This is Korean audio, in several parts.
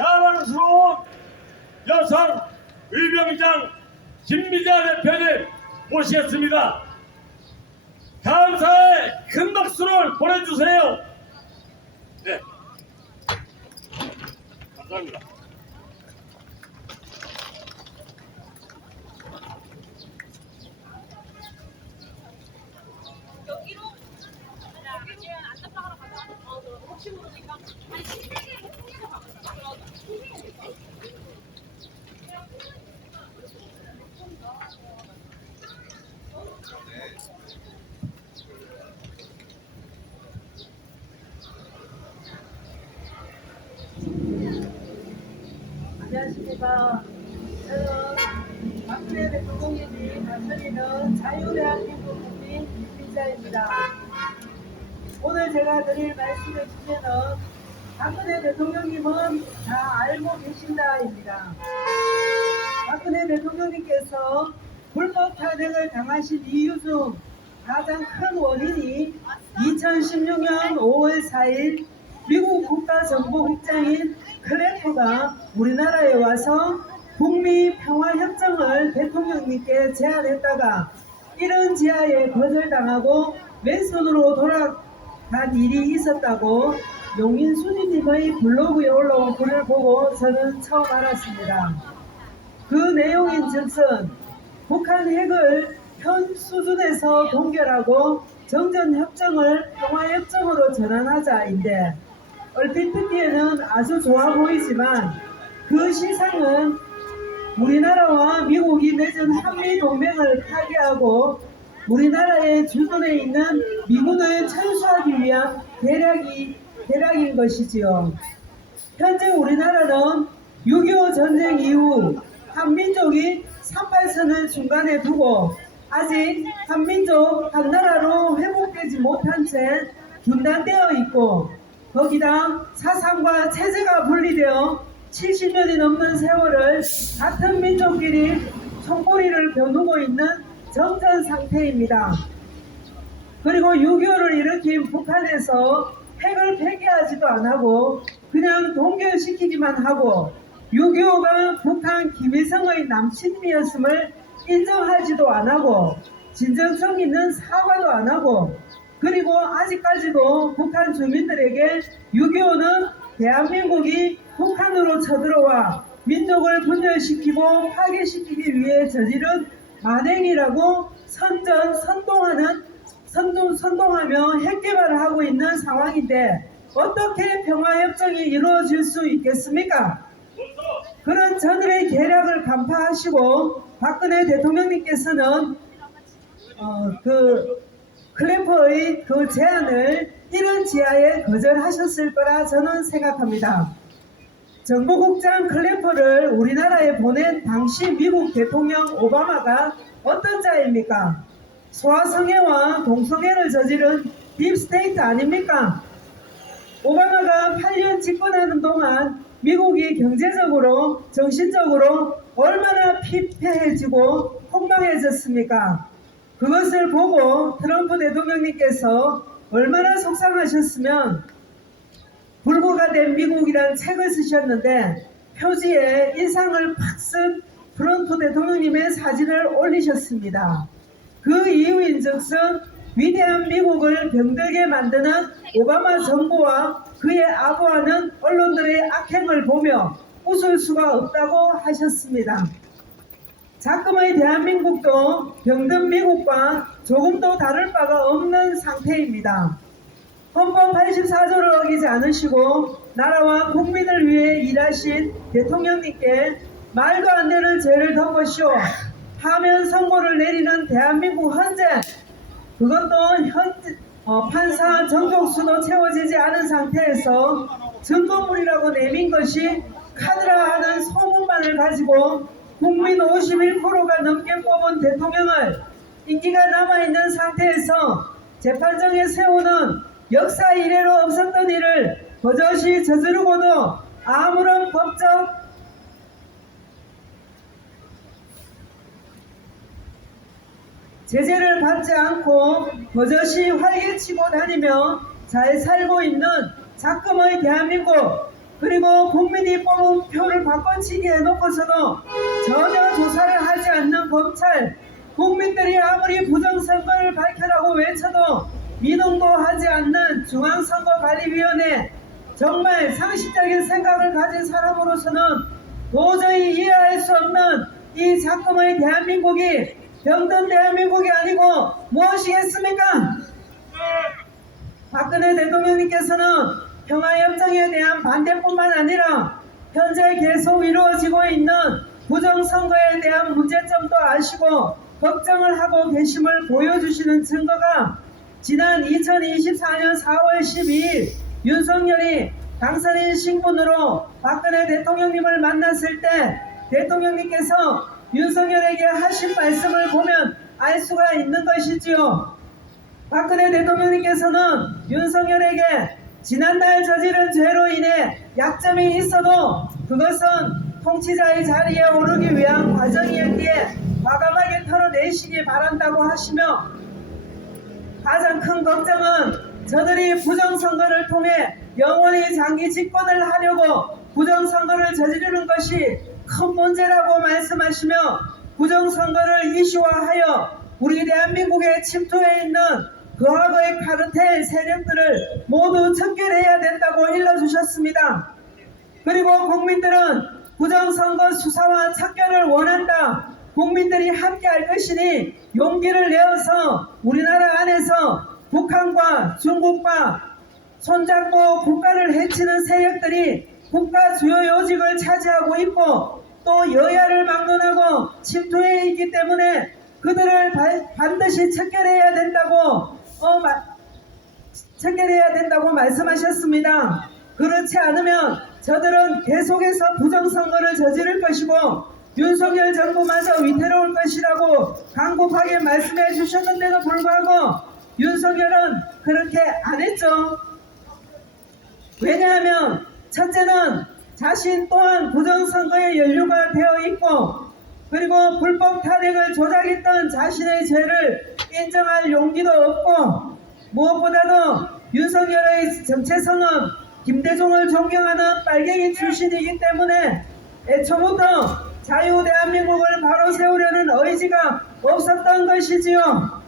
자랑스러운 여성 의병장 김미자 대표님 모시겠습니다. 감사의 큰 박수를 보내주세요. 네, 감사합니다. 여기로 안 답답하러 가자. 혹시 모르니까. 아니, 신세계에 통해서 가보자. 안녕하십니까. 저는 박근혜 대통령님이 다스리는 자유대한민국 국민 김민자입니다. 오늘 제가 드릴 말씀의 주제는 박근혜 대통령님은 다 알고 계신다입니다. 박근혜 대통령님께서 불법 탄핵을 당하신 이유 중 가장 큰 원인이 2016년 5월 4일 미국 국가정보국장인 클래프가 우리나라에 와서 북미 평화협정을 대통령님께 제안했다가 이런 지하에 거절당하고 왼손으로 돌아간 일이 있었다고 용인수지님의 블로그에 올라온 글을 보고 저는 처음 알았습니다. 그 내용인즉슨 북한 핵을 현 수준에서 동결하고 정전협정을 평화협정으로 전환하자인데 얼핏 듣기에는 아주 좋아 보이지만 그 시상은 우리나라와 미국이 맺은 한미동맹을 파괴하고 우리나라의 주둔에 있는 미군을 철수하기 위한 대략인 것이지요. 현재 우리나라는 6.25 전쟁 이후 한민족이 38선을 중간에 두고 아직 한민족 한나라로 회복되지 못한 채 분단되어 있고 거기다 사상과 체제가 분리되어 70년이 넘는 세월을 같은 민족끼리 총고리를 겨누고 있는 정전 상태입니다. 그리고 6.25를 일으킨 북한에서 핵을 폐기하지도 안하고 그냥 동결시키기만 하고 6.25가 북한 김일성의 남침이었음을 인정하지도 안하고 진정성 있는 사과도 안하고 그리고 아직까지도 북한 주민들에게 6.25는 대한민국이 북한으로 쳐들어와 민족을 분열시키고 파괴시키기 위해 저지른 만행이라고 선동하며 핵개발을 하고 있는 상황인데 어떻게 평화협정이 이루어질 수 있겠습니까? 그런 저들의 계략을 간파하시고 박근혜 대통령님께서는 클래프의 그 제안을 이런 지하에 거절하셨을 거라 저는 생각합니다. 정보국장 클래프를 우리나라에 보낸 당시 미국 대통령 오바마가 어떤 자입니까? 소아성애와 동성애를 저지른 딥스테이트 아닙니까? 오바마가 8년 집권하는 동안 미국이 경제적으로 정신적으로 얼마나 피폐해지고 폭망해졌습니까? 그것을 보고 트럼프 대통령님께서 얼마나 속상하셨으면 불구가 된 미국이란 책을 쓰셨는데 표지에 인상을 팍 쓴 트럼프 대통령님의 사진을 올리셨습니다. 그 이유인즉슨 위대한 미국을 병들게 만드는 오바마 정부와 그의 아부하는 언론들의 악행을 보며 웃을 수가 없다고 하셨습니다. 자금의 대한민국도 병든 미국과 조금도 다를 바가 없는 상태입니다. 헌법 84조를 어기지 않으시고 나라와 국민을 위해 일하신 대통령님께 말도 안 되는 죄를 덮으시오 하면 선고를 내리는 대한민국 헌재 그것도 판사 정족수도 채워지지 않은 상태에서 증거물이라고 내민 것이 카드라 하는 소문만을 가지고 국민 51%가 넘게 뽑은 대통령을 임기가 남아있는 상태에서 재판정에 세우는 역사 이래로 없었던 일을 버젓이 저지르고도 아무런 법적 제재를 받지 않고 버젓이 활개치고 다니며 잘 살고 있는 작금의 대한민국 그리고 국민이 국민이 뽑은 표를 바꿔치기 해놓고서도 전혀 조사를 하지 않는 검찰, 국민들이 아무리 부정선거를 밝혀라고 외쳐도 미동도 하지 않는 중앙선거관리위원회, 정말 상식적인 생각을 가진 사람으로서는 도저히 이해할 수 없는 이 작금의 대한민국이 병든 대한민국이 아니고 무엇이겠습니까? 박근혜 대통령님께서는 평화협정에 대한 반대뿐만 아니라 현재 계속 이루어지고 있는 부정선거에 대한 문제점도 아시고 걱정을 하고 계심을 보여주시는 증거가 지난 2024년 4월 12일 윤석열이 당선인 신분으로 박근혜 대통령님을 만났을 때 대통령님께서 윤석열에게 하신 말씀을 보면 알 수가 있는 것이지요. 박근혜 대통령님께서는 윤석열에게 지난달 저지른 죄로 인해 약점이 있어도 그것은 통치자의 자리에 오르기 위한 과정이었기에 과감하게 털어내시기 바란다고 하시며 가장 큰 걱정은 저들이 부정선거를 통해 영원히 장기 집권을 하려고 부정선거를 저지르는 것이 큰 문제라고 말씀하시며 부정선거를 이슈화하여 우리 대한민국에 침투해 있는 거학의 카르텔 세력들을 모두 척결해야 된다고 일러주셨습니다. 그리고 국민들은 부정선거 수사와 척결을 원한다. 국민들이 함께할 것이니 용기를 내어서 우리나라 안에서 북한과 중국과 손잡고 국가를 해치는 세력들이 국가 주요 요직을 차지하고 있고 또 여야를 막론하고 침투해 있기 때문에 그들을 반드시 척결해야 된다고 말씀하셨습니다. 그렇지 않으면 저들은 계속해서 부정선거를 저지를 것이고 윤석열 정부마저 위태로울 것이라고 강곡하게 말씀해 주셨는데도 불구하고 윤석열은 그렇게 안 했죠. 왜냐하면 첫째는 자신 또한 부정선거에 연루가 되어 있고 그리고 불법 탄핵을 조작했던 자신의 죄를 인정할 용기도 없고 무엇보다도 윤석열의 정체성은 김대중을 존경하는 빨갱이 출신이기 때문에 애초부터 자유 대한민국을 바로 세우려는 의지가 없었던 것이지요.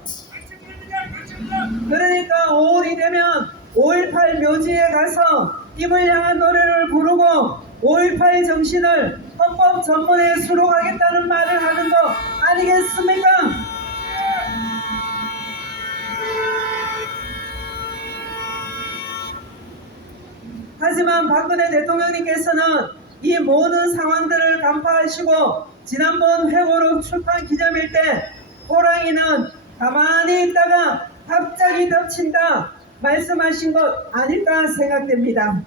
그러니까 5월이 되면 5.18 묘지에 가서 입을 향한 노래를 부르고 5.18 정신을 헌법 전문에 수록하겠다는 말을 하는 거 아니겠습니까? 하지만 박근혜 대통령님께서는 이 모든 상황들을 간파하시고 지난번 회고록 출판 기념일 때 호랑이는 가만히 있다가 갑자기 덮친다 말씀하신 것 아닐까 생각됩니다.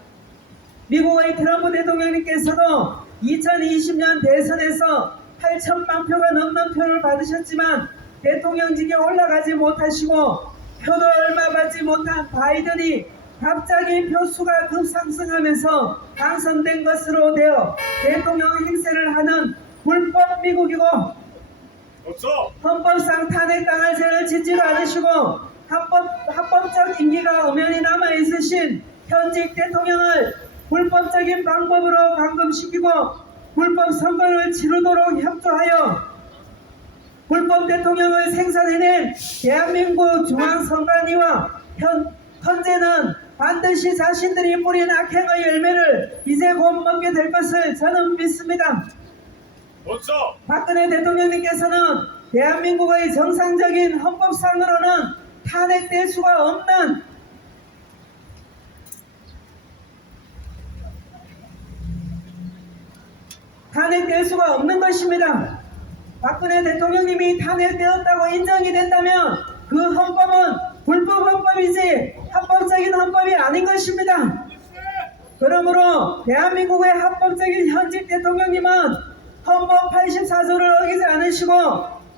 미국의 트럼프 대통령님께서도 2020년 대선에서 8천만 표가 넘는 표를 받으셨지만 대통령직에 올라가지 못하시고 표도 얼마 받지 못한 바이든이 갑자기 표수가 급상승하면서 당선된 것으로 되어 대통령 행세를 하는 불법 미국이고 헌법상 탄핵당할 죄를 짓지도 않으시고 합법적 임기가 엄연히 남아있으신 현직 대통령을 불법적인 방법으로 감금시키고 불법 선거를 치르도록 협조하여 불법 대통령을 생산해낸 대한민국 중앙선관위와 헌재는 반드시 자신들이 뿌린 악행의 열매를 이제 곧 먹게 될 것을 저는 믿습니다. 박근혜 대통령님께서는 대한민국의 정상적인 헌법상으로는 탄핵될 수가 없는 것입니다. 박근혜 대통령님이 탄핵되었다고 인정이 된다면 그 헌법은 불법 헌법이지 합법적인 헌법이 아닌 것입니다. 그러므로 대한민국의 합법적인 현직 대통령님은 헌법 84조를 어기지 않으시고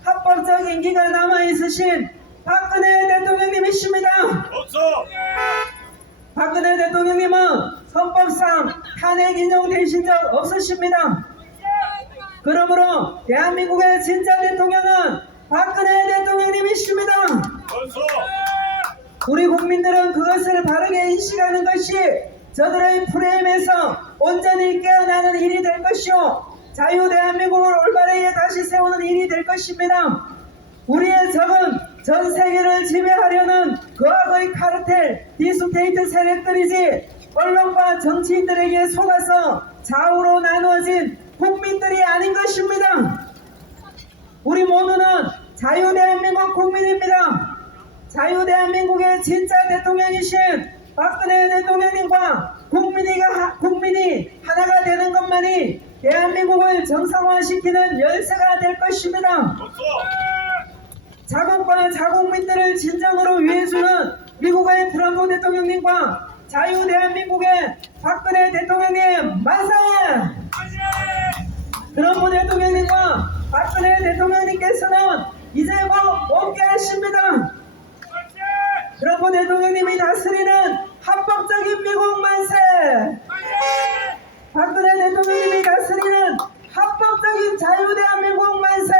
합법적 임기가 남아있으신 박근혜 대통령님이십니다. 박근혜 대통령님은 헌법상 탄핵 인용되신 적 없으십니다. 그러므로 대한민국의 진짜 대통령은 박근혜 대통령님이십니다. 우리 국민들은 그것을 바르게 인식하는 것이 저들의 프레임에서 온전히 깨어나 살리는 일이 될 것이요 자유 대한민국을 올바르게 다시 세우는 일이 될 것입니다. 우리의 적은 전 세계를 지배하려는 거악의 카르텔, 디스테이트 세력들이지 언론과 정치인들에게 속아서 좌우로 나누어진 국민들이 아닌 것입니다. 우리 모두는 자유대한민국 국민입니다. 자유대한민국의 진짜 대통령이신 박근혜 대통령님과 국민이 하나가 되는 것만이 대한민국을 정상화시키는 열쇠가 될 것입니다. 자국과 자국민들을 진정으로 위해주는 미국의 트럼프 대통령님과 자유대한민국의 박근혜 대통령님 만세! 트럼프 대통령님과 박근혜 대통령님께서는 이제 못 계십니다. 트럼프 대통령님이 다스리는 합법적인 미국 만세! 박근혜 대통령님이 다스리는 합법적인 자유대한민국 만세!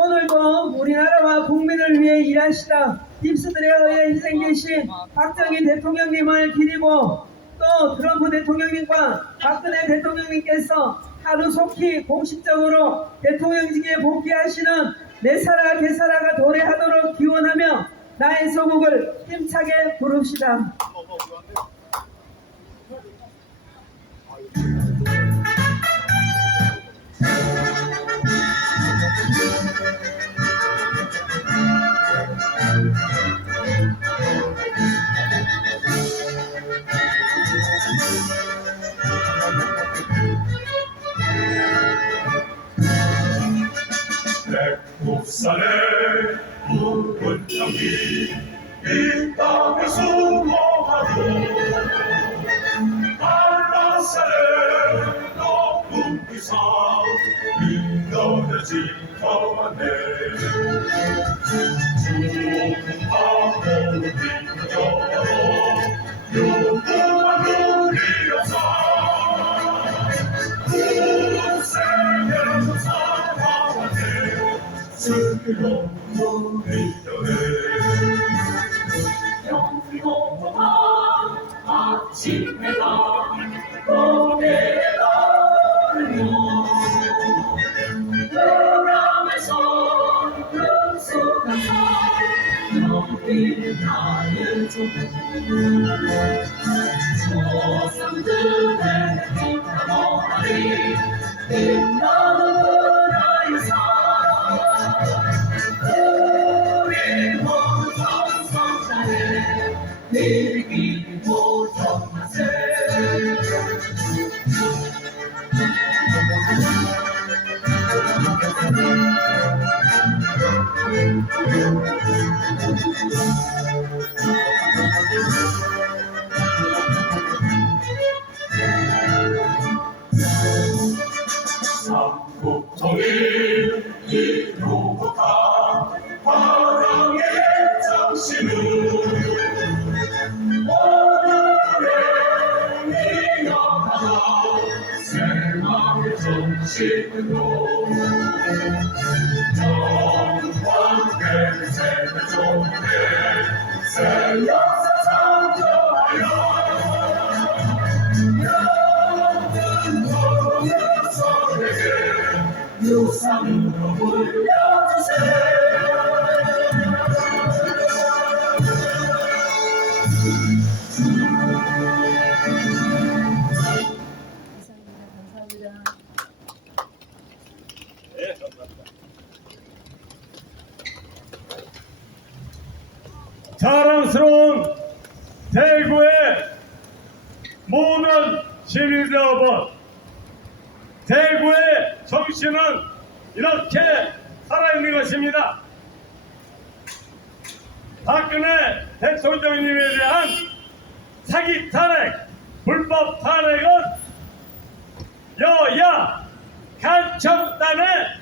오늘도 우리나라와 국민을 위해 일하시다 딥스들에 의해 희생되신 박정희 대통령님을 기리고 또 트럼프 대통령님과 박근혜 대통령님께서 하루속히 공식적으로 대통령직에 복귀하시는 내사라 개사라가 도래하도록 기원하며 나의 소국을 힘차게 부릅시다. 백두산의 붉은 장미 이 땅에 수고하고 한라산의 높은 기상 인연을 지켜왔네 주하고 비켜져도 유구한 우리 역사 세계에서 살아왔네 슬기로운 우리들의 영롱한 아침 해가 고개에 떨며 바람에서 금수가 여기는 나의 조국 조상들의 빛나머리 빛나는 나의 삶 우리 모두 성사해 내리기 모두 하세 삼국통일 이루고가 화랑의 장신은 오늘의 이어가다 생활의 정신으로 정황의 세대 속에 새 역사 창조하여 유상으로 불려주세요. 감사합니다. 네, 감사합니다. 자랑스러운 대구의 모든 시민 여러분, 대구의 정신은 이렇게 살아있는 것입니다. 박근혜 대통령님에 대한 사기 탄핵, 불법 탄핵은 여야 간첩단의